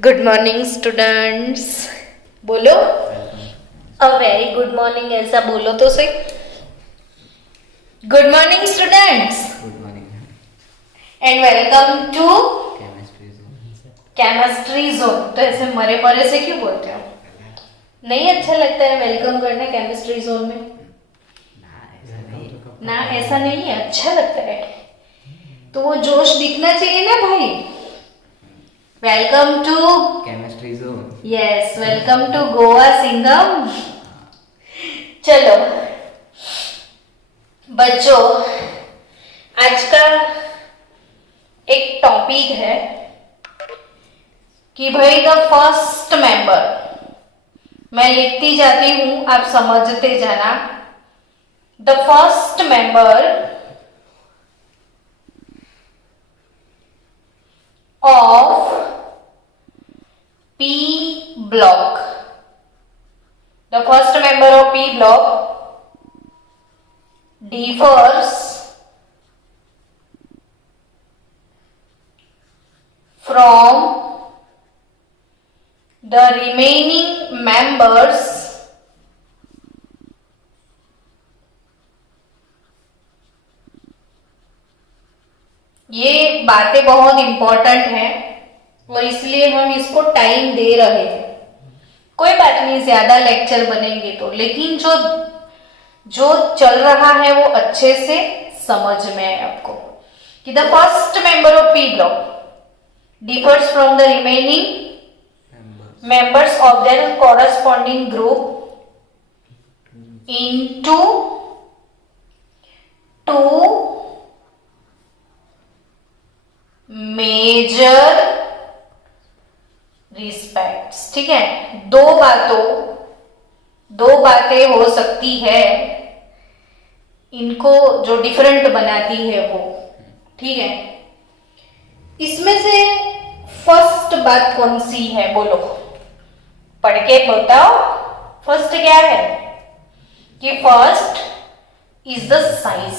Good morning students. बोलो a very good morning ऐसा बोलो तो सही। Good morning students good morning and welcome to chemistry zone. Chemistry zone. तो ऐसे मरे मरे से क्यों बोलते हो? नहीं अच्छा लगता है वेलकम करना केमिस्ट्री जोन में? ना ऐसा नहीं है, अच्छा लगता है तो वो जोश दिखना चाहिए ना भाई। Welcome to chemistry zone. Yes, welcome to Goa Singham. चलो बच्चों, आज का एक टॉपिक है कि भाई द फर्स्ट मेंबर। मैं लिखती जाती हूं, आप समझते जाना। The first member of P block. The first member of P block differs from the remaining members ये बातें बहुत इंपॉर्टेंट हैं और इसलिए हम इसको टाइम दे रहे हैं। कोई बात नहीं, ज्यादा लेक्चर बनेंगे तो, लेकिन जो जो चल रहा है वो अच्छे से समझ में है आपको कि the first member of P block differs from the remaining members of their corresponding group into two major respects। ठीक है, दो बातें हो सकती है, इनको जो डिफरेंट बनाती है वो। ठीक है, इसमें से फर्स्ट बात कौन सी है बोलो, पढ़ के बताओ। फर्स्ट क्या है कि फर्स्ट इज द साइज।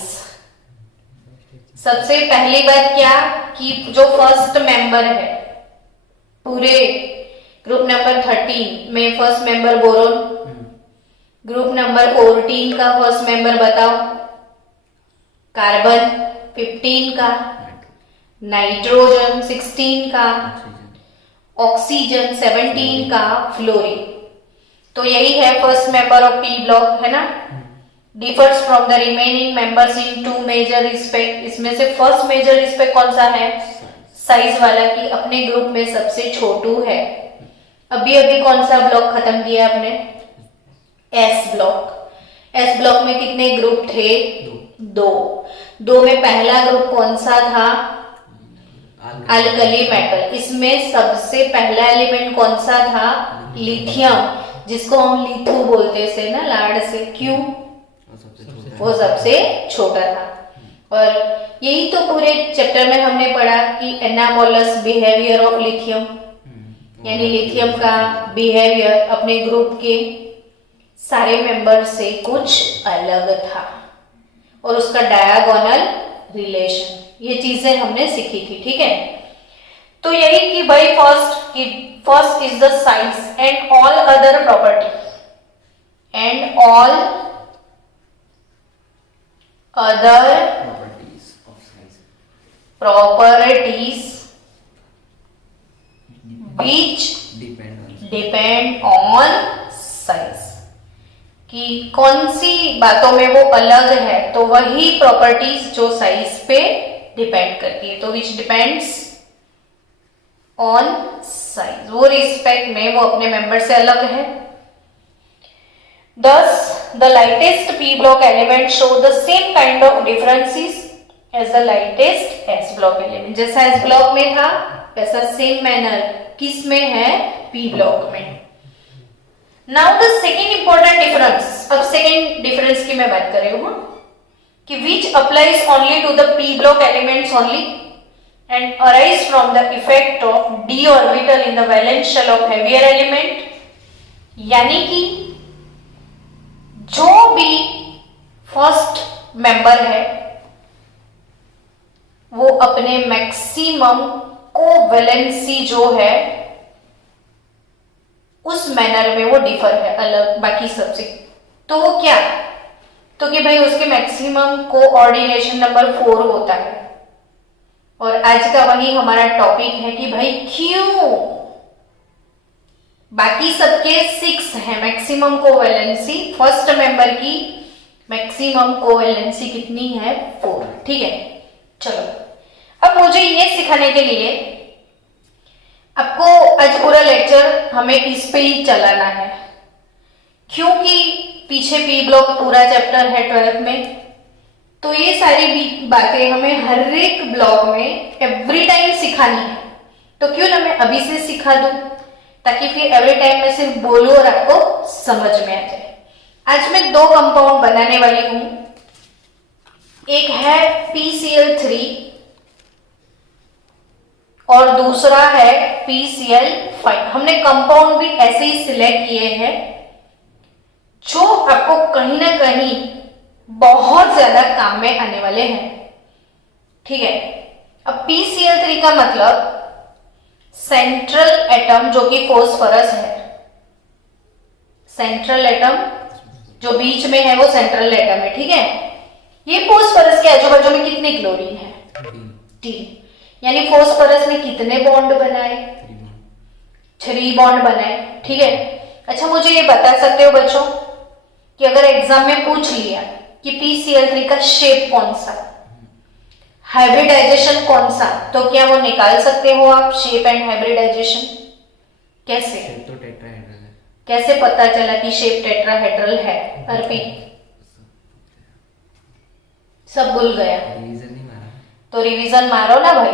सबसे पहली बात क्या कि जो फर्स्ट मेंबर है पूरे ग्रुप नंबर 13 में, first member boron, group number 14 का फर्स्ट मेंबर बताओ, कार्बन 15 का, नाइट्रोजन 16 का, ऑक्सीजन 17 का, फ्लोरीन। तो यही है first member of P block, है ना। Differs from the remaining members in two major respect. इसमें से फर्स्ट मेजर रिस्पेक्ट कौन सा है? साइज वाला, कि अपने ग्रुप में सबसे छोटू है। अभी अभी कौन सा ब्लॉक खत्म किया आपने? S block. एस ब्लॉक में कितने ग्रुप थे? दो में पहला ग्रुप कौन सा था? Alkali metal. इसमें सबसे पहला एलिमेंट कौन सा था? लिथियम, जिसको हम लिथु बोलते थे ना लाड से। क्यों? वो सबसे छोटा था। और यही तो पूरे चैप्टर में हमने पढ़ा कि एनामोलस बिहेवियर ऑफ लिथियम, यानी लिथियम का बिहेवियर अपने ग्रुप के सारे मेंबर से कुछ अलग था और उसका डायगोनल रिलेशन, ये चीजें हमने सीखी थी। ठीक है, तो यही कि भाई first is the size and all other property and all other properties which depend on size। कि कौन सी बातों में वो अलग है, तो वही प्रॉपर्टीज जो साइज पे डिपेंड करती है। तो विच डिपेंड्स ऑन साइज, वो रिस्पेक्ट में वो अपने मेंबर से अलग है। Thus, the lightest p block element show the same kind of differences as the lightest s block element। जैसा s block में था वैसा सेम मैनर किस में है? p block में। Now the second important difference, अब second difference की मैं बात कर रही हूँ कि which applies only to the p block elements only and arise from the effect of d orbital in the valence shell of heavier element। यानी कि जो भी फर्स्ट मेंबर है वो अपने मैक्सिमम कोवैलेंसी जो है उस मैनर में वो डिफर है अलग बाकी सबसे। तो वो क्या, तो कि भाई उसके मैक्सिमम कोऑर्डिनेशन नंबर 4 होता है। और आज का वही हमारा टॉपिक है कि भाई क्यों बाकी सबके 6 है मैक्सिमम कोवैलेंसी, फर्स्ट मेंबर की मैक्सिमम कोवैलेंसी कितनी है 4। ठीक है, चलो अब मुझे ये सिखाने के लिए आपको आज पूरा लेक्चर हमें इस पे ही चलाना है, क्योंकि पीछे पी ब्लॉक पूरा चैप्टर है 12th में। तो ये सारी बातें हमें हर एक ब्लॉक में एवरी टाइम सिखानी है। तो क्यों ना मैं अभी से सिखा दूं, ताकि फिर एवरी टाइम मैं सिर्फ बोलूं और आपको समझ में आ जाए। आज मैं 2 कंपाउंड बनाने वाली हूं, एक है PCl3 और दूसरा है PCl5। हमने कंपाउंड भी ऐसे ही सिलेक्ट किए हैं जो आपको कहीं ना कहीं बहुत ज्यादा काम में आने वाले हैं। ठीक है, अब PCl3 का मतलब सेंट्रल एटम जो कि फॉस्फोरस है, सेंट्रल एटम जो बीच में है वो सेंट्रल एटम है। ठीक है, ये फॉस्फोरस के आजू बाजू में कितने क्लोरीन है 3, यानी फॉस्फोरस ने कितने बॉन्ड बनाए 3 बॉन्ड बनाए। ठीक है, अच्छा मुझे ये बता सकते हो बच्चों कि अगर एग्जाम में पूछ लिया कि PCl3 का शेप कौन सा, हाइब्रिडाइजेशन कौन सा, तो क्या वो निकाल सकते हो आप शेप एंड हाइब्रिडाइजेशन? कैसे? शेप तो टेट्राहेड्रल है। कैसे पता चला कि शेप टेट्राहेड्रल है? अर्पित सब भूल गया, रिवीजन नहीं मारा तो रिवीजन मारो ना भाई।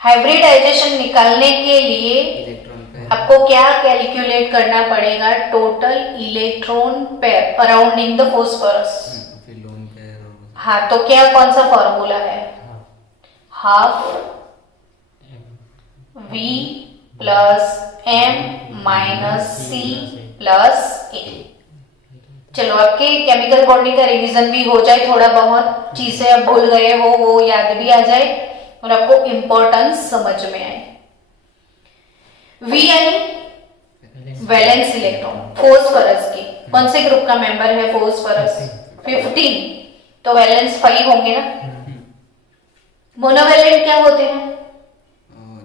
हाइब्रिडाइजेशन निकालने के लिए इलेक्ट्रॉन पेयर। आपको क्या कैलकुलेट करना पड़ेगा? Total electron pair अराउंडिंग the phosphorus. फिर लोन पेयर और हाँ, तो क्या कौन सा फॉर्मूला है? Half V plus M minus C plus A। चलो आपके केमिकल बॉन्डिंग का रिवीजन भी हो जाए, थोड़ा बहुत चीजें आप भूल गए हो वो याद भी आ जाए और आपको इंपॉर्टेंस समझ में आए। V यानी वैलेंस इलेक्ट्रॉन फॉस्फोरस की, कौन से ग्रुप का मेंबर है फॉस्फोरस? 15, तो वैलेंस 5 होंगे ना। मोनोवैलेंट क्या होते हैं?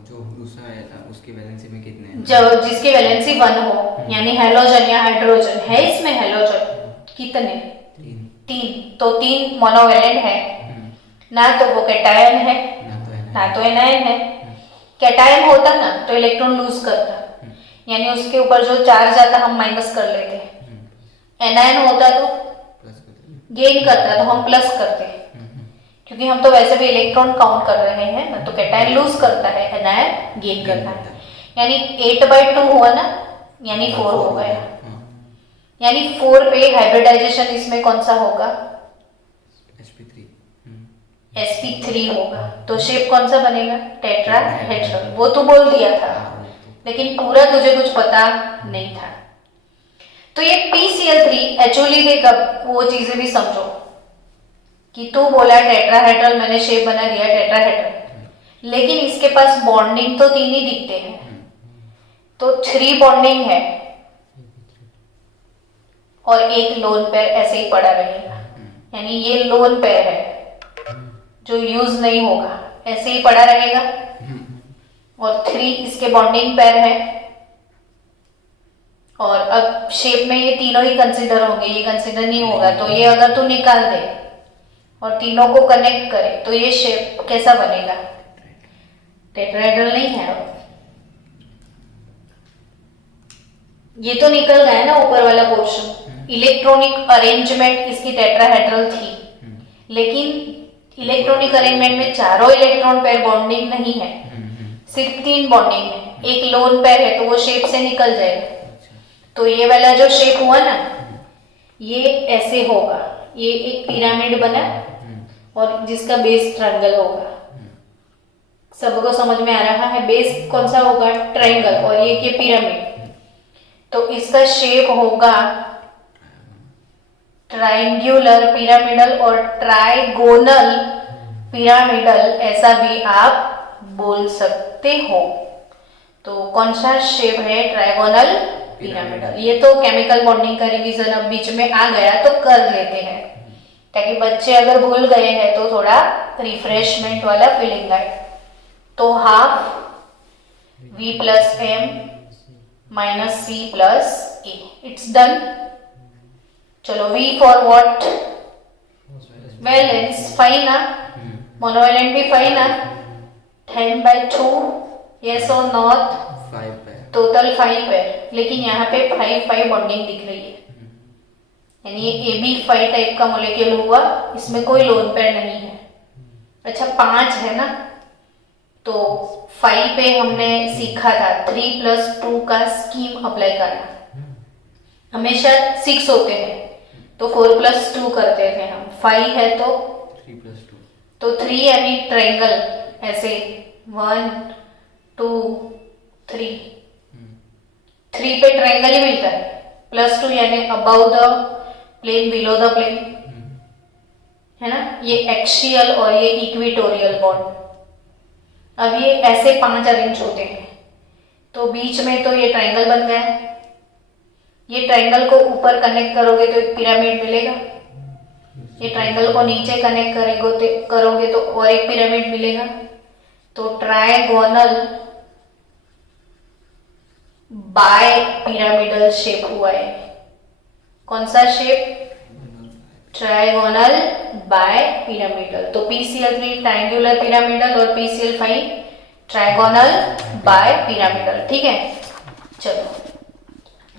जो दूसरा है उसकी वैलेंसी में कितने हैं? जब जिसकी वैलेंसी 1 हो, यानी हेलोजन या हाइड्रोजन है इसमें हेलोजन कितने? 3, तो 3 मोनोवैलेंट है ना, तो वो कैटायन है ना तो एनायन है। कैटायन होता ना तो इलेक्ट्रॉन लूज करता, यानी उसके ऊपर जो चार्ज आता हम माइनस कर लेते। एनायन होता तो गेन करता, तो हम प्लस करते, क्योंकि हम तो वैसे भी इलेक्ट्रॉन काउंट कर रहे हैं ना। तो कैटायन लूज करता है, एनायन गेन करता है, यानी 8/2 हुआ ना, यानी 4 हो गया। यानी 4 पे हाइब्रिडाइजेशन इसमें कौन सा होगा? sp3 होगा। तो शेप कौन सा बनेगा? टेट्राहेड्रल। वो तो बोल दिया था, लेकिन पूरा तुझे कुछ पता नहीं था। तो ये PCl3 एक्चुअली देख, वो चीजें भी समझो कि तू बोला टेट्राहेड्रल, मैंने शेप बना दिया टेट्राहेड्रल, लेकिन इसके पास बॉन्डिंग तो 3 ही दिखते हैं, तो 3 बॉन्डिंग है और एक लोन पेयर ऐसे ही पड़ा रहेगा, यानी ये लोन पेयर है जो यूज नहीं होगा, ऐसे ही पड़ा रहेगा। और 3 इसके बॉन्डिंग पेयर है। और अब शेप में ये तीनों ही कंसीडर होंगे, ये कंसीडर नहीं होगा। तो ये अगर तू निकाल दे और तीनों को कनेक्ट करे तो ये शेप कैसा बनेगा? टेट्राहेड्रल नहीं है। ये तो निकल गया ना ऊपर वाला पोर्शन। इलेक्ट्रॉनिक अरेंजमेंट इसकी टेट्राहेड्रल थी, लेकिन इलेक्ट्रॉनिक अरेंजमेंट में चारों इलेक्ट्रॉन पेयर बॉन्डिंग नहीं है, सिर्फ 3 बॉन्डिंग है। एक लोन पेयर है तो वो शेप से निकल जाएगा। तो ये वाला जो शेप हुआ ना, ये ऐसे होगा, ये एक पिरामिड बना और जिसका बेस ट्रायंगल होगा। सबको समझ में आ रहा है? बेस कौन सा होगा? ट्रायंगल, और ये के पिरामिड। तो इसका शेप होगा ट्रायंगुलर पिरामिडल और ट्राइगोनल पिरामिडल, ऐसा भी आप बोल सकते हो। तो तो कौन सा शेप है? Trigonal pyramidal. ये तो केमिकल बॉन्डिंग का रिवीजन अब बीच में आ गया तो कर लेते हैं, ताकि बच्चे अगर भूल गए हैं तो थोड़ा रिफ्रेशमेंट वाला फीलिंग आए। तो half v plus m minus c plus a, it's done. चलो v फॉर व्हाट? वैलेंस, 5 ना, मोनोवैलेंट भी 5 ना, 10/2, यस और नॉट, 5 पे टोटल 5 है, लेकिन यहाँ पे 5 बॉन्डिंग दिख रही है, यानी ये AB5 टाइप का मॉलिक्यूल हुआ, इसमें कोई लोन पेयर नहीं है। अच्छा 5 है ना, तो 5 पे हमने सीखा था 3+2 का स्कीम अप्लाई करना। हमेशा 6 होते हैं तो 4+2 करते थे हम, 5 है तो 3+2, तो 3 यानी ट्रायंगल, ऐसे 1 2 3, 3 पे ट्रायंगल ही मिलता है, +2 यानी above the plane below the plane, है ना। ये एक्सियल और ये इक्वेटोरियल बॉन्ड। अब ये ऐसे 5 अरेंज होते हैं, तो बीच में तो ये ट्रायंगल बन गया। ये ट्रायंगल को ऊपर कनेक्ट करोगे तो एक पिरामिड मिलेगा, ये ट्रायंगल को नीचे कनेक्ट करोगे तो और एक पिरामिड मिलेगा। तो ट्रायगोनल बाय पिरामिडल शेप हुआ है। कौन सा शेप? Trigonal bye pyramidal. तो PCl3 ट्रायंगुलर पिरामिडल और PCl5 ट्रायगोनल बाय पिरामिडल, ठीक है। चलो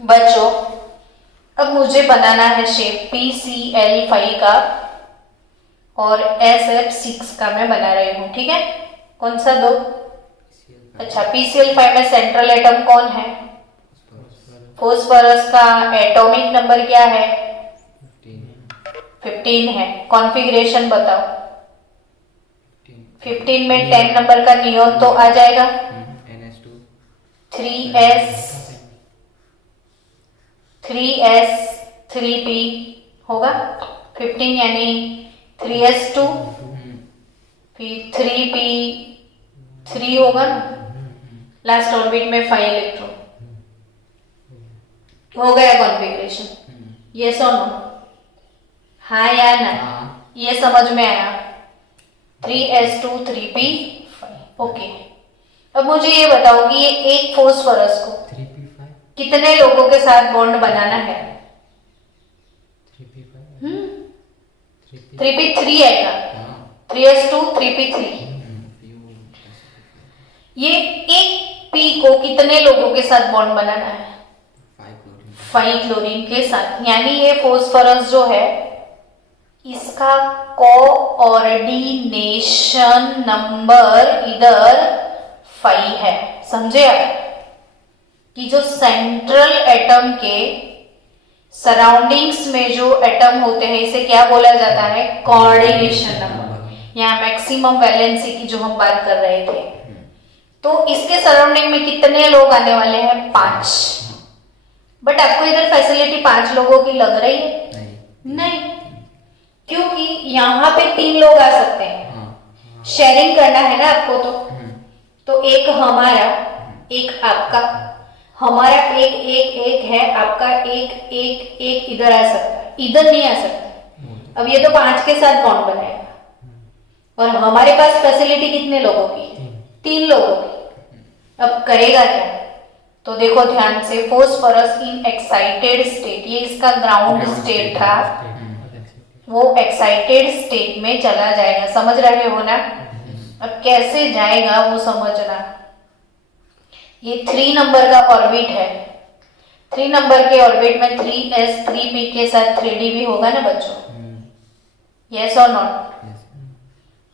बच्चों, अब मुझे बनाना है शेप PCl5 का और SF6 का मैं बना रही हूं, ठीक है। कौन सा दो? अच्छा PCl5 में सेंट्रल एटम कौन है? फॉस्फोरस का एटॉमिक नंबर क्या है? 15 है। कॉन्फ़िगरेशन बताओ। 15 में 10 नंबर का नियॉन तो आ जाएगा, NH2 3s 3p होगा। 15 यानी 3s2, फिर 3p3 होगा ना, लास्ट ऑर्बिट में 5 इलेक्ट्रॉन हो गया कॉन्फ़िगरेशन। यस और नो? हाँ या ना? ये समझ में आया? 3s2 3p5, okay. अब मुझे ये बताओ कि ये एक फॉस्फोरस को 3p5 कितने लोगों के साथ बॉन्ड बनाना है? 3p3 आएगा, 3s2 3p3। ये एक p को कितने लोगों के साथ बॉन्ड बनाना है? 5 क्लोरीन के साथ। यानी ये फॉस्फोरस जो है इसका कोऑर्डिनेशन नंबर इधर 5 है। समझे आप कि जो सेंट्रल एटम के सराउंडिंग्स में जो एटम होते हैं इसे क्या बोला जाता है? Coordination number. यहाँ मैक्सिमम वैलेंसी की जो हम बात कर रहे थे, तो इसके सराउंडिंग में कितने लोग आने वाले हैं? 5। बट आपको इधर फैसिलिटी 5 लोगों की लग रही है? नहीं, क्योंकि यहाँ पे 3 लोग आ सकते हैं। शेयरिंग करना है ना आपको, तो एक हमारा एक आपका, हमारा एक है, आपका एक इधर आ सकता है, इधर नहीं आ सकता। अब ये तो 5 के साथ बॉन्ड बनाएगा और हमारे पास फैसिलिटी कितने लोगों की? 3 लोगों की। अब करेगा क्या? तो देखो ध्यान से, फॉस्फोरस इन एक्साइटेड स्टेट, ये इसका ग्राउंड स्टेट था, वो एक्साइटेड स्टेट में चला जाएगा। समझ रहे हो ना? अब कैसे जाएगा वो समझना। ये 3 नंबर का ऑर्बिट है, 3 नंबर के ऑर्बिट में 3s 3p के साथ 3d भी होगा ना बच्चों? यस और नॉट?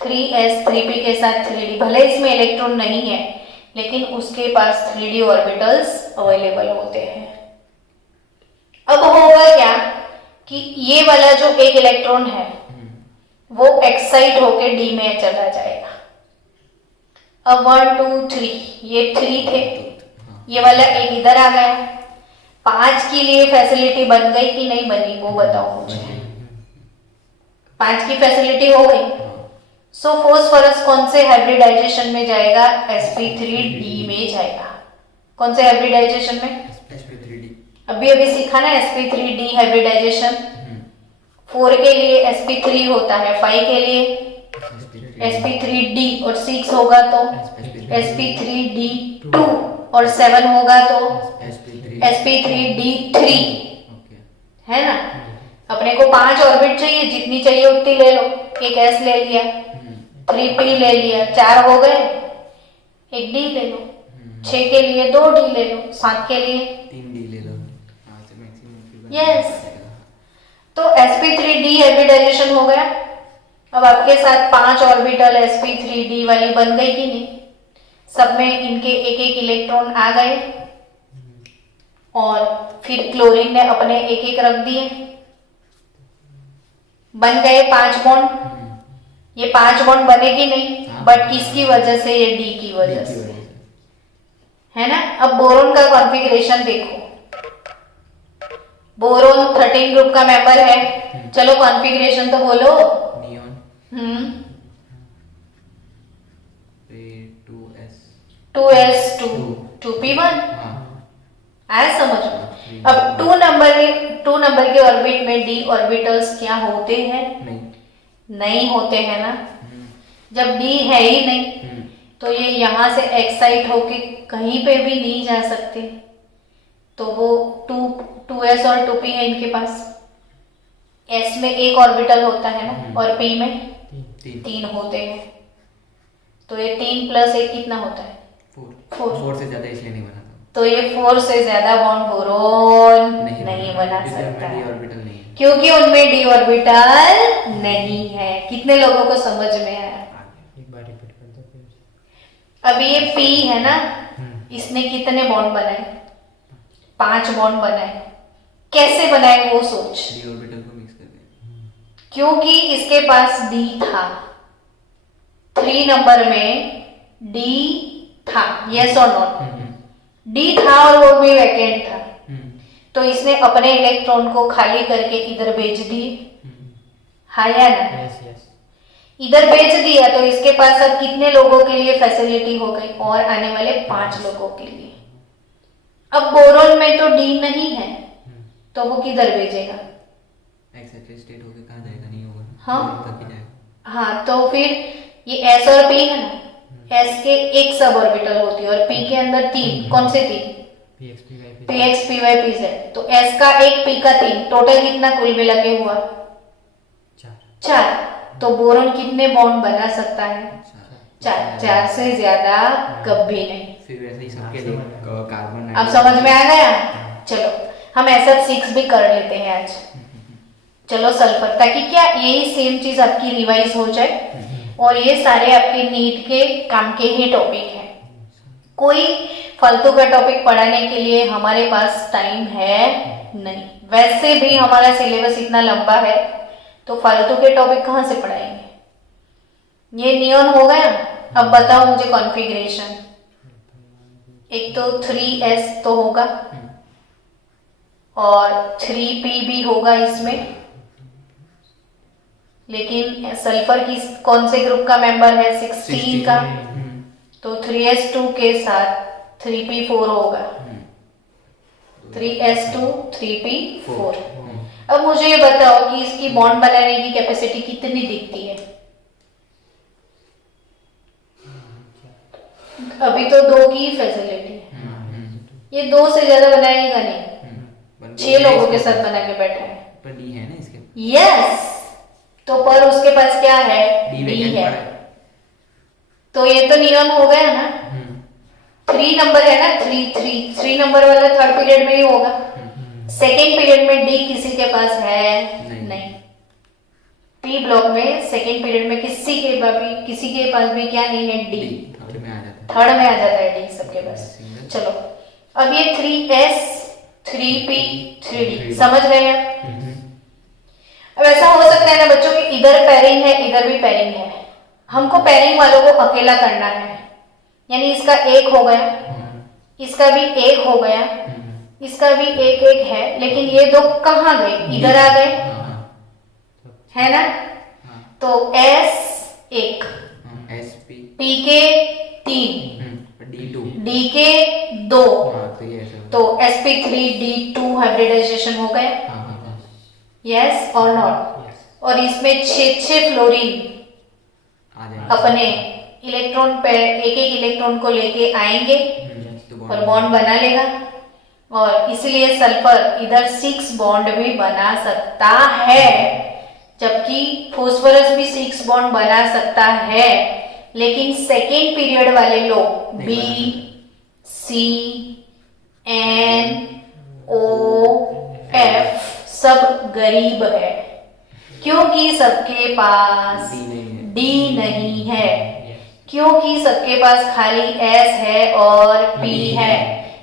3s 3p के साथ 3d, भले इसमें इलेक्ट्रॉन नहीं है लेकिन उसके पास 3d ऑर्बिटल्स अवेलेबल होते हैं। अब होगा क्या कि ये वाला जो एक इलेक्ट्रॉन है वो एक्साइट होके d में चला जाएगा। अब 1 2 3, ये 3 थे, ये वाला एक इधर आ गया। 5 के लिए फैसिलिटी बन गई कि नहीं बनी वो बताओ मुझे। 5 की फैसिलिटी हो गई। सो फॉस्फोरस कौन से हाइब्रिडाइजेशन में जाएगा? sp3d में जाएगा। कौन से हाइब्रिडाइजेशन में? sp3d। अभी अभी सीखा ना sp3d हाइब्रिडाइजेशन। 4 के लिए sp3 होता है, 5 के लिए sp3d और 6 होगा तो sp3d2 और 7 होगा तो sp3d3, ओके। है ना? अपने को 5 ऑर्बिट चाहिए, जितनी चाहिए उतनी ले लो। एक s ले लिया, 3p ले लिया, 4 हो गए, एक d ले लो, 6 के लिए 2 d ले लो, 7 के लिए 3d ले लो। हाँ, तो मैक्सिमम यस। तो sp3d हाइब्रिडाइजेशन हो गया। अब आपके साथ 5 ऑर्बिटल sp3d वाली बन गई कि नहीं? सब में इनके एक एक इलेक्ट्रॉन आ गए और फिर क्लोरीन ने अपने एक एक रख दिए, बन गए 5 बॉन्ड। ये 5 बॉन्ड बने कि नहीं? बट किसकी वजह से? ये डी की वजह से, है ना? अब बोरोन का कॉन्फ़िगरेशन देखो। बोरोन 13 ग्रुप का मेंबर है। चलो कॉन्फ़िगरेशन तो बोलो। नियॉन 2s2 2p1 आया समझ में? अब 2 नंबर के ऑर्बिट में d ऑर्बिटल्स क्या होते हैं? नहीं होते हैं ना। जब d है ही नहीं तो ये यहां से एक्साइट होके कहीं पे भी नहीं जा सकते। तो वो 2s और 2p है इनके पास। s में एक ऑर्बिटल होता है ना, और p में 3 होते हैं। तो ये 3 + 1 कितना होता है? 4 से ज्यादा इसलिए नहीं बना। तो ये 4 से ज्यादा बॉन्ड बोरोन नहीं बना सकता है, ऑर्बिटल नहीं है, क्योंकि उनमें डी ऑर्बिटल नहीं है। कितने लोगों को समझ में आया? एक बार रिपीट कर दो फिर। अब ये p है ना, इसने कितने बॉन्ड बनाए? 5 बॉन्ड बनाए। कैसे बनाए वो सोच। डी ऑर्बिटल को मिक्स कर दे। क्योंकि इसके पास d था, 3 नंबर में d था, यस और नॉट? d था और वो भी वैकेंट था। तो इसने अपने इलेक्ट्रॉन को खाली करके इधर भेज दिए, हाँ या ना? Yes yes. इधर भेज दिया तो इसके पास अब कितने लोगों के लिए फैसिलिटी हो गई? और आने वाले 5 लोगों के लिए। अब बोरोन में तो d नहीं है, तो वो किधर भेजेगा? एक्सेप्टेड स्टेट होके कहाँ जाएगा? नहीं होगा। हाँ। तक ही जाएगा। हाँ, तो फिर ये s और p है ना, s के एक सब ऑर्बिटल होती है और p के अंदर 3। कौन से 3? px py pz। तो s का एक, p का 3, टोटल कितना कुल मिला के हुआ? 4। तो बोरोन कितने बॉन्ड बना सकता है? 4 से ज्यादा कभी नहीं। फिर वैसे ही सबके लिए कार्बन। अब समझ में आ गया? चलो हम SF6 भी कर लेते हैं आज। चलो सल्फर, ताकि क्या यही सेम चीज आपकी रिवाइज हो जाए और ये सारे आपके नीट के काम के ही टॉपिक हैं। कोई फालतू का टॉपिक पढ़ाने के लिए हमारे पास टाइम है नहीं। वैसे भी हमारा सिलेबस इतना लंबा है, तो फालतू के टॉपिक कहाँ से पढ़ाएंगे? ये नियॉन हो गया। अब बताओ मुझे कॉन्फ़िगरेशन। एक तो 3s तो होगा और 3p भी होगा इसमें, लेकिन सल्फर की कौन से ग्रुप का मेंबर है? 16 का। तो 3s2 के साथ 3p4 होगा। 3s2 3p4। अब मुझे ये बताओ कि इसकी बॉन्ड बनाने की कैपेसिटी कितनी दिखती है? अभी तो 2 की फैसिलिटी है, ये 2 से ज्यादा बनाएगा नहीं। 6 लोगों के साथ बना के बैठा है। पर डी है ना इसके। यस। तो पर उसके पास क्या है? डी है। तो ये तो नियॉन हो गया ना। 3 नंबर है ना, 3 नंबर वाला 3rd पीरियड में ही होगा। 2nd पीरियड में डी किसी के पास है नहीं। पी ब्लॉक में 2nd पीरियड में किसी के पास भी क्या नहीं है? डी। 3rd में आ जाता है डी सबके पास। चलो अब ये 3s 3p 3d समझ गए हैं? अब ऐसा हो सकता है ना बच्चों कि इधर पेयरिंग है, इधर भी पेयरिंग है। हमको पेयरिंग वालों को अकेला करना है, यानी इसका 1 हो गया, इसका भी 1 हो गया, इसका भी 1 है, लेकिन ये 2 कहाँ गए? इधर आ गए, है ना? तो s 1, p के 3, d के दो, हाँ तो ये ऐसा तो sp3d2 हाइब्रिडाइजेशन हो गया, हाँ हाँ हाँ यस और नॉट। और इसमें 6 फ्लोरीन आ जाएगा अपने इलेक्ट्रॉन पे एक एक इलेक्ट्रॉन को लेके आएंगे तो और बॉन्ड बना लेगा, और इसलिए सल्फर इधर 6 बॉन्ड भी बना सकता है, जबकि फास्फोरस भी 6 बॉन्ड बना सकता है, लेकिन सेकेंड पीरियड वाले लोग नहीं बी बना सी एन ओ एफ सब गरीब है, क्योंकि सबके पास डी नहीं है डी नहीं है, क्योंकि सबके पास खाली एस है और पी है।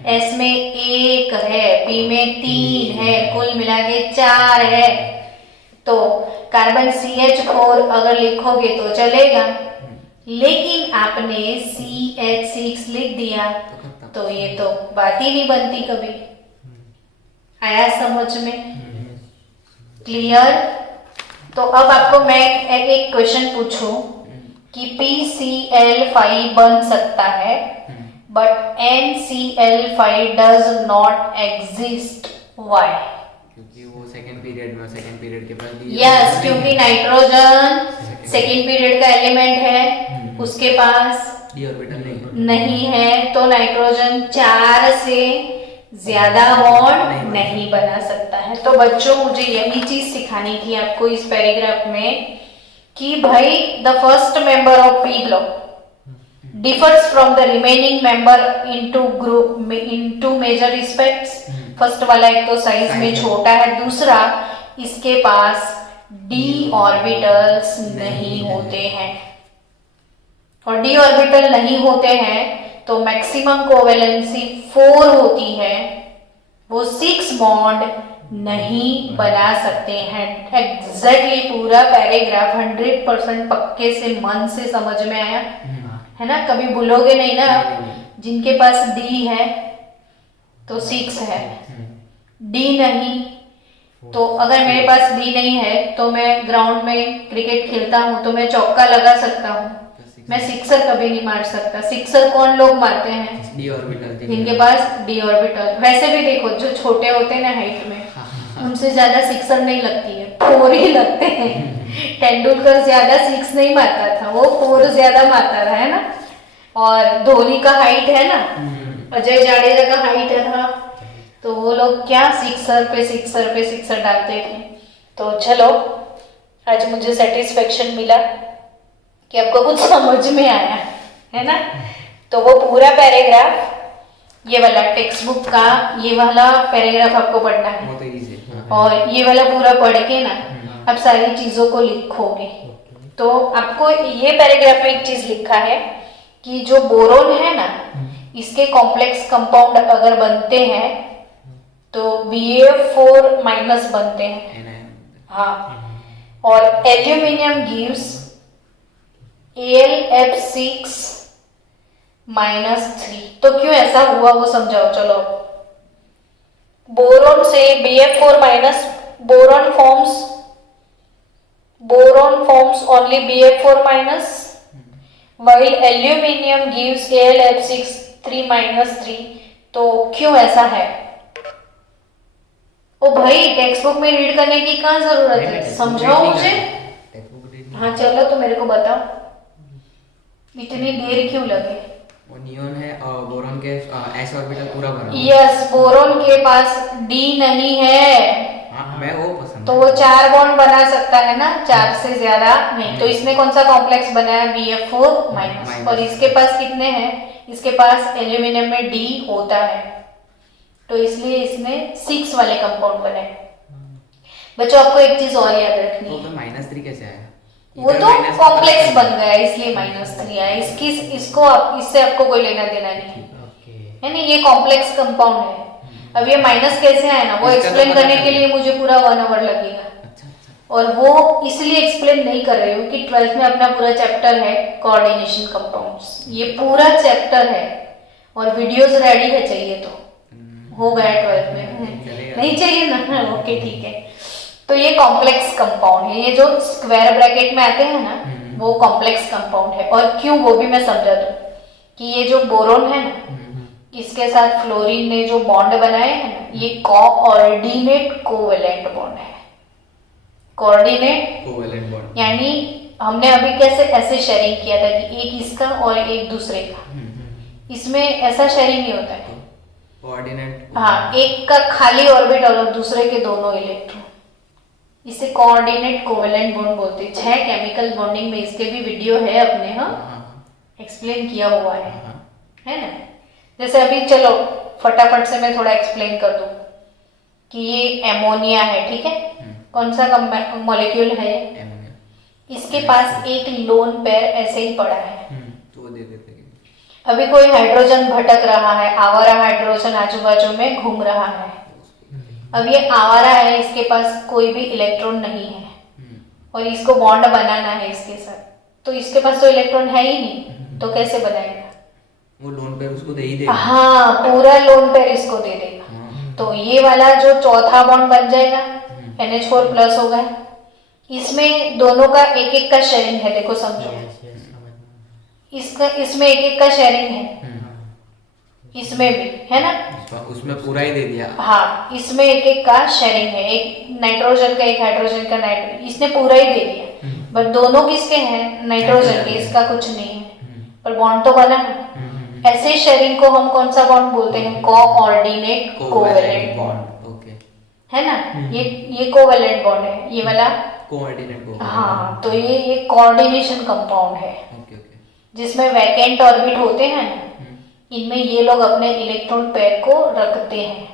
एस में 1 है, पी में 3 है, कुल मिला के 4 है। तो कार्बन CH4 अगर लिखोगे तो चलेगा, लेकिन आपने CH6 लिख दिया तो ये तो बात ही नहीं बनती कभी। आया समझ में? क्लियर? तो अब आपको मैं एक क्वेश्चन पूछूं कि PCl5 बन सकता है but NCl5 does not exist, why? क्योंकि वो सेकंड पीरियड के पास डी यस, क्योंकि नाइट्रोजन सेकेंड पीरियड का एलिमेंट है, उसके पास डी ऑर्बिटल नहीं है, तो नाइट्रोजन 4 से ज्यादा बॉन्ड नहीं बना सकता है। तो बच्चों मुझे यही चीज सिखानी थी आपको इस पैराग्राफ में कि भाई the first member of P block differs from the remaining member in two major respects। First वाला एक तो साइज में छोटा है, दूसरा इसके पास d ऑर्बिटल्स नहीं होते हैं, और d ऑर्बिटल नहीं होते हैं तो मैक्सिमम कोवेलेंसी 4 होती है, वो 6 बॉन्ड नहीं बना सकते हैं। एग्जैक्टली पूरा पैराग्राफ 100% पक्के से मन से समझ में आया है ना? कभी भूलोगे नहीं ना? जिनके पास डी है तो 6 है, डी नहीं, तो अगर मेरे पास डी नहीं है तो मैं ग्राउंड में क्रिकेट खेलता हूँ तो मैं चौका लगा सकता हूँ, मैं सिक्सर कभी नहीं मार सकता। सिक्सर कौन लोग मारते हैं? डी ऑर्बिटल जिनके पास डी ऑर्बिटल। वैसे भी देखो जो छोटे होते हैं ना हाइट में, उनसे ज्यादा सिक्सर नहीं लगती है, 4 ही लगते हैं। तेंदुलकर ज्यादा 6 नहीं मारता था, वो 4 ज्यादा मारता था, है ना? और धोनी का हाइट है ना, अजय जाडेजा का हाइट है था, तो वो लोग क्या सिक्सर पे सिक्सर डालते थे। तो चलो, आज मुझे सेटिस्फेक्शन मिला कि आपको कुछ समझ में आया, है ना? तो वो पूरा पैराग्राफ, ये वाला टेक्स्ट बुक का ये वाला पैराग्राफ आपको पढ़ना है, वो तो इजी है। और ये वाला पूरा पढ़ के ना आप सारी चीजों को लिखोगे। तो आपको ये पैराग्राफ में एक चीज लिखा है कि जो बोरोन है ना, इसके कॉम्प्लेक्स कंपाउंड अगर बनते हैं तो Ba4 माइनस बनते हैं, हाँ, और एल्यूमिनियम गिव्स AlF6 -3। तो क्यों ऐसा हुआ वो समझाओ। चलो, बोरोन से Bf4 minus, boron forms only Bf4 minus while aluminium gives AlF6 3 तो क्यों ऐसा है? ओ भाई, टेक्स्ट बुक में रीड करने की कहाँ जरूरत है, समझाओ मुझे। हाँ चलो, तो मेरे को बताओ इतनी देर क्यों लगे। वो नियॉन है और बोरॉन के s ऑर्बिटल पूरा भरा हुआ है। यस, बोरोन के पास D नहीं है, हाँ, मैं वो पसंद तो वो 4 बॉन्ड बना सकता है ना, 4 से ज्यादा नहीं। तो इसने कौन सा कॉम्प्लेक्स बनाया? Bf4 minus. और इसके पास कितने हैं? इसके पास एल्यूमिनियम में D होता है, तो इसलिए इसने 6 वाले कंपाउंड बनाए। बच्चों, आपको एक चीज और याद रखनी है, तो -3 कैसे आया? वो तो कॉम्प्लेक्स बन गया इसलिए -3 आया। इससे आपको कोई लेना देना नहीं है ना, ये कॉम्प्लेक्स कंपाउंड है। अब ये माइनस कैसे आया ना, वो एक्सप्लेन करने के लिए मुझे पूरा 1 आवर लगेगा, और वो इसलिए एक्सप्लेन नहीं कर रही हूँ कि 12th में अपना पूरा चैप्टर है कोऑर्डिनेशन कंपाउंड्स, ये पूरा चैप्टर है, और वीडियोस रेडी है, चाहिए तो हो गया 12th में, नहीं चाहिए ना? ओके ठीक है। तो ये कॉम्प्लेक्स कंपाउंड है, ये जो स्क्वायर ब्रैकेट में आते हैं ना, वो कॉम्प्लेक्स कंपाउंड है। और क्यों, वो भी मैं समझा दूं कि ये जो बोरोन है ना, इसके साथ फ्लोरीन ने जो बॉन्ड बनाए हैं ना, ये कोऑर्डिनेट कोवेलेंट बॉन्ड है। कोऑर्डिनेट कोवेलेंट बॉन्ड यानी हमने अभी कैसे ऐसे शेयरिंग किया था कि एक इसका और एक दूसरे का, इसमें ऐसा शेयरिंग नहीं होता है। कोऑर्डिनेट हाँ, एक का खाली ऑर्बिटल और दूसरे के दोनों इलेक्ट्रॉन, इसे कोऑर्डिनेट कोवेलेंट बॉन्ड बोलते हैं। 6 केमिकल बॉन्डिंग में इसके भी वीडियो है अपने, हाँ एक्सप्लेन किया हुआ है ना। जैसे अभी चलो फटाफट से मैं थोड़ा एक्सप्लेन कर दूं कि ये एमोनिया है, ठीक है, कौन सा मॉलिक्यूल है, इसके पास एक लोन पेयर ऐसे ही पड़ा है, तो दे देते हैं। अभी कोई हाइड्रोजन भटक रहा है, आवारा हाइड्रोजन आजू बाजू में घूम रहा है। अब ये आवारा है, इसके पास कोई भी इलेक्ट्रॉन नहीं है और इसको बॉन्ड बनाना है इसके साथ, तो इसके पास तो इलेक्ट्रॉन है ही नहीं, तो कैसे बनाएगा? वो लोन पेयर उसको दे ही देगा। हाँ, पूरा लोन पेयर इसको दे देगा। तो ये वाला जो चौथा बॉन्ड बन जाएगा, NH4 प्लस होगा, इसमें दोनों का एक एक का शेयरिंग है। देखो समझो, इसका इसमें एक एक का शेयरिंग है, इसमें भी है ना, उसमें पूरा ही दे दिया। हाँ, इसमें एक एक का शेयरिंग है, एक नाइट्रोजन का, एक हाइड्रोजन का, नाइट्रोजन, इसने पूरा ही दे दिया। बट दोनों किसके हैं? नाइट्रोजन के, इसका कुछ नहीं है, पर बॉन्ड तो बना है। ऐसे शेयरिंग को हम कौन सा बॉन्ड बोलते हैं? कोऑर्डिनेट कोवेलेंट बॉन्ड, ओके, है ना। ये कोवेलेंट बॉन्ड है, ये वाला कोऑर्डिनेट को। हाँ, तो ये कोऑर्डिनेशन कंपाउंड है, ओके ओके, जिसमें वैकेंट ऑर्बिट होते हैं ना, इनमें ये लोग अपने इलेक्ट्रॉन पेयर को रखते हैं।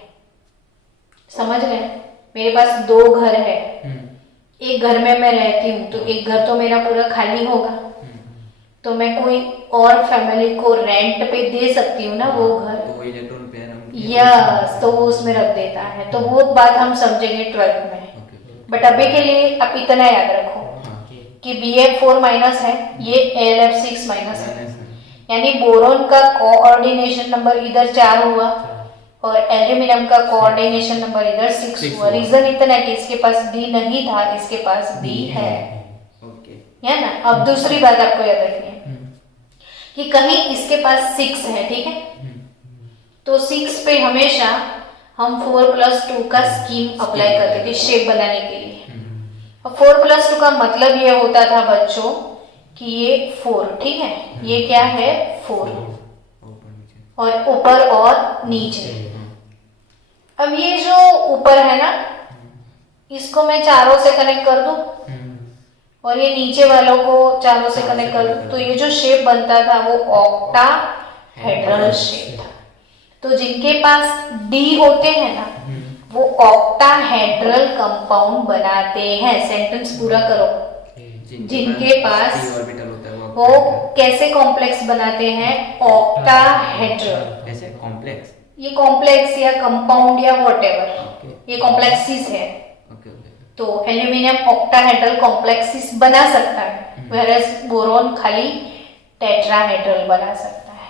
समझ गए? मेरे पास 2 घर है, एक घर में मैं रहती हूँ, तो एक घर तो मेरा पूरा खाली होगा, तो मैं कोई और फैमिली को रेंट पे दे सकती हूँ ना वो घर, तो इलेक्ट्रॉन पेयर हम यस, तो वो उसमें रख देता है। तो वो बात हम समझेंगे 12th में, बट अभी के लिए आप इतना याद रखो कि Bf4 माइनस है, ये Alf6 माइनस है, यानी बोरोन का कोऑर्डिनेशन नंबर इधर 4 हुआ और एल्यूमिनियम का कोऑर्डिनेशन नंबर इधर 6 हुआ। रीजन इतना है कि इसके पास D नहीं था, इसके पास D है, है ना। अब दूसरी बात आपको याद रखनी है कि कहीं इसके पास 6 है, ठीक है, तो 6 पे हमेशा हम 4+2 का स्कीम अप्लाई करते थे शेप बनाने के लिए। और 4+2 का मतलब ये होता था बच्चों कि ये 4, ठीक है, ये क्या है 4, और ऊपर और नीचे। अब ये जो ऊपर है ना, इसको मैं चारों से कनेक्ट कर दूं और ये नीचे वालों को चारों से कनेक्ट कर दूं, तो ये जो शेप बनता था वो ऑक्टाहेड्रल शेप था। तो जिनके पास D होते हैं ना, वो ऑक्टाहेड्रल कंपाउंड बनाते हैं। सेंटेंस पूरा करो। जिनके पास d ऑर्बिटल होता है वो कैसे कॉम्प्लेक्स बनाते हैं? ऑक्टाहेड्रल। ऐसे कॉम्प्लेक्स, ये कॉम्प्लेक्स या कंपाउंड या व्हाटएवर, ये कॉम्प्लेक्सिस है। ओके ओके, तो एल्यूमिनियम ऑक्टाहेड्रल कॉम्प्लेक्सिस बना सकता है, वेरएस बोरोन खाली टेट्राहेड्रल बना सकता है।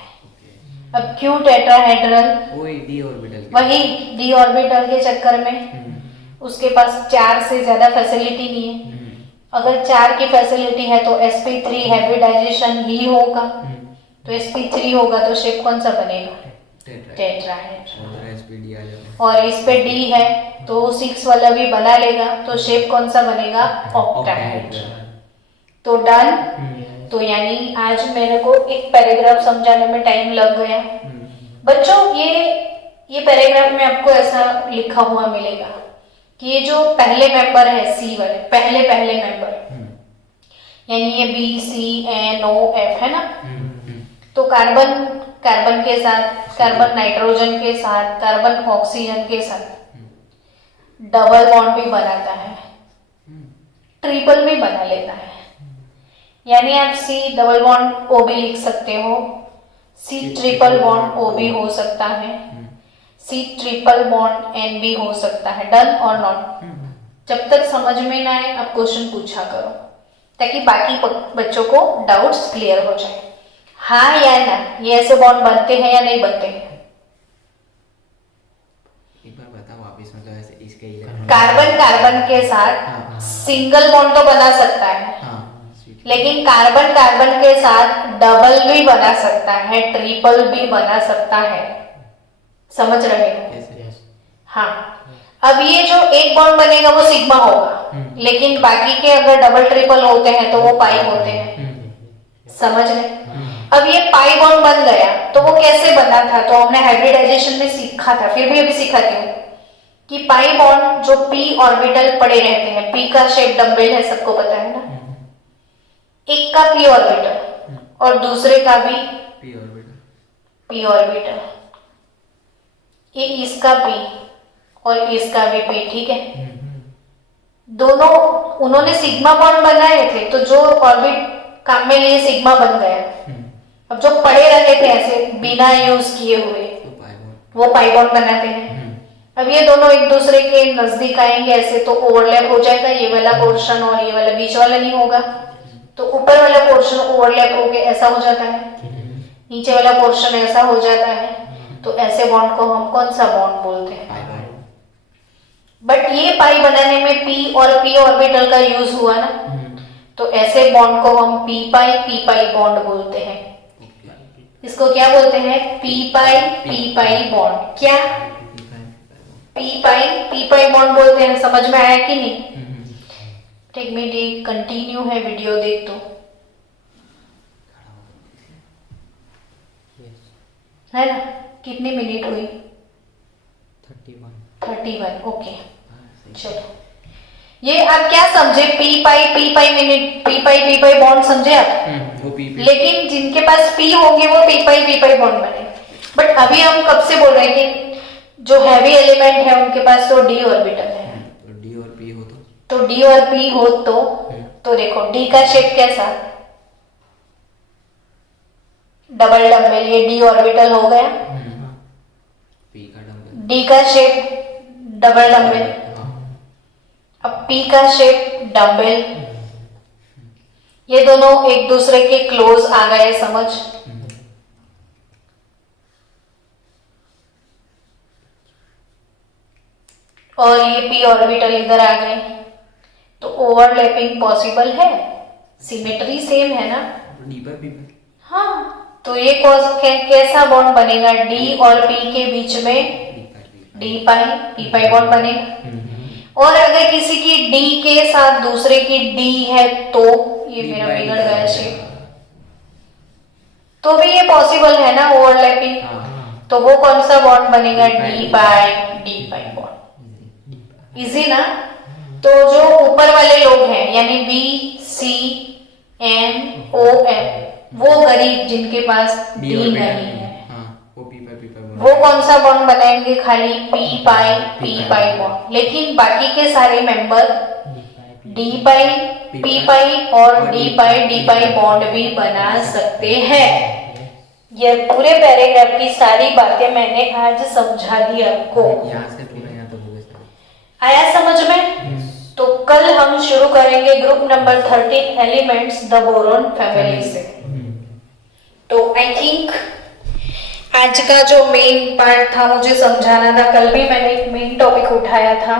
अब क्यों टेट्राहेड्रल? वही d ऑर्बिटल, वही D ऑर्बिटल के चक्कर में उसके पास 4 से ज्यादा फैसिलिटी नहीं है। अगर 4 की फैसिलिटी है तो sp3 हाइब्रिडाइजेशन ही होगा, तो sp3 होगा तो शेप कौन सा बनेगा? टेट्राहेड्रल। और इस पे D है तो 6 वाला भी बना लेगा, तो शेप कौन सा बनेगा? ऑक्टाहेड्रल। तो डन। तो यानी आज मेरे को एक पैराग्राफ समझाने में टाइम लग गया बच्चों। ये पैराग्राफ में आपको ऐसा लिखा हुआ मिलेगा कि ये जो पहले मेंबर है C वाले, पहले मेंबर, यानी ये B C N O F है ना, तो कार्बन के साथ, कार्बन नाइट्रोजन के साथ, कार्बन ऑक्सीजन के साथ डबल बॉन्ड भी बनाता है, ट्रिपल भी बना लेता है। यानी आप C डबल बॉन्ड O भी लिख सकते हो, C ट्रिपल बॉन्ड O भी हो सकता है, C ट्रिपल बॉन्ड N भी हो सकता है। डन और नॉट? जब तक समझ में ना आए आप क्वेश्चन पूछा करो, ताकि बाकी बच्चों को डाउट्स क्लियर हो जाए। हाँ या ना, ये ऐसे बॉन्ड बनते हैं या नहीं बनते हैं? एक बार बताओ वापस, मतलब ऐसे इसके ही कार्बन के साथ सिंगल बॉन्ड तो बना सकता है, लेकिन कार्बन के साथ डबल भी बना सकता है, ट्रिपल भी बना सकता है। समझ रहे हो? कैसे? यस हाँ, अब ये जो एक बॉन्ड बनेगा वो सिग्मा होगा, लेकिन बाकी के अगर डबल ट्रिपल होते हैं तो वो पाई होते हैं, समझ रहे? अब ये पाई बॉन्ड बन गया तो वो कैसे बना था, तो हमने हाइब्रिडाइजेशन में सीखा था, फिर भी अभी सिखाती हूँ कि पाई बॉन्ड जो पी ऑर्बिटल पड़े रहते हैं, पी का शेप डम्बेल है, सबको पता है ना, एक का पी ऑर्बिटल और दूसरे का भी पी ऑर्बिटल, पी ऑर्बिटल, ये इसका पी और इसका भी पी, ठीक है। दोनों उन्होंने सिग्मा बॉन्ड बनाए थे, तो जो ऑर्बिट काम में लिए सिग्मा बन गया। अब जो पड़े रहे थे ऐसे बिना यूज किए हुए तो पाई बॉन्ड, वो पाई बॉन्ड बनाते हैं। अब ये दोनों एक दूसरे के नजदीक आएंगे ऐसे तो ओवरलैप हो जाएगा, ये वाला पोर्शन और ये वाला बीच वाला नहीं होगा, तो ऊपर वाला पोर्शन ओवरलैप होके ऐसा हो जाता है, नीचे वाला पोर्शन ऐसा हो जाता है, तो ऐसे बॉन्ड को हम कौन सा बॉन्ड बोलते हैं? Pi bond. बट ये पाई बनाने में पी और पी ऑर्बिटल का यूज हुआ ना, तो ऐसे बॉन्ड को हम पी पाई बॉन्ड बोलते हैं। इसको क्या बोलते हैं? P pi bond. क्या? पी पाई बॉन्ड बोलते हैं। समझ में आया कि नहीं? टेक मी डी कंटिन्यू है, वीडियो देख तो, है ना? कितनी मिनट हुई? 31। ओके, चलो ये आप क्या समझे? पी पाई मिनट, पी पाई बॉन्ड समझे आप? वो पी लेकिन जिनके पास पी होंगे वो पी पाई बॉन्ड बने। बट अभी हम कब से बोल रहे हैं कि जो हैवी एलिमेंट है उनके पास तो डी ऑर्बिटल है, तो डी और पी हो तो डी और पी हो तो देखो डी का शेप कैसा? डबल डम्बेल, ये डी ऑर्बिटल हो गया। पी का डम्बल, डी का शेप डबल डम्बेल, अब पी का शेप डम्बेल, ये दोनों एक दूसरे के क्लोज आ गए, समझ? और ये पी ऑर्बिटल इधर आ गए, तो ओवरलैपिंग पॉसिबल है, सिमेट्री सेम है ना? डी पर पी पर, हाँ, तो ये कैसा बॉन्ड बनेगा? डी और पी के बीच में डी पाई पी पाई बॉन्ड बनेगा। और अगर किसी की डी के साथ दूसरे की डी है तो ये मेरा बिगड़ गया शेप, तो भी ये पॉसिबल है ना ओवरलैपिंग। तो वो कौन सा बॉन्ड बनेगा? D pi bond. इजी ना? तो जो ऊपर वाले लोग हैं यानी B C M O M, वो गरीब जिनके पास डी नहीं है, वो पी पर वो कौन सा बॉन्ड बनाएंगे? खाली पी पाई बॉन्ड। लेकिन बाकी के सारे मेंबर डी पाई पी पाई और डी पाई बॉन्ड भी बना सकते हैं। ये पूरे पैराग्राफ की सारी बातें मैंने आज समझा दी आपको। यहाँ से पूरा यहाँ तक हो गया। आया समझ में? तो कल हम शुरू करेंगे group number 13 elements the boron family से। तो आई थिंक आज का जो मेन पार्ट था मुझे समझाना था, कल भी मैंने एक मेन टॉपिक उठाया था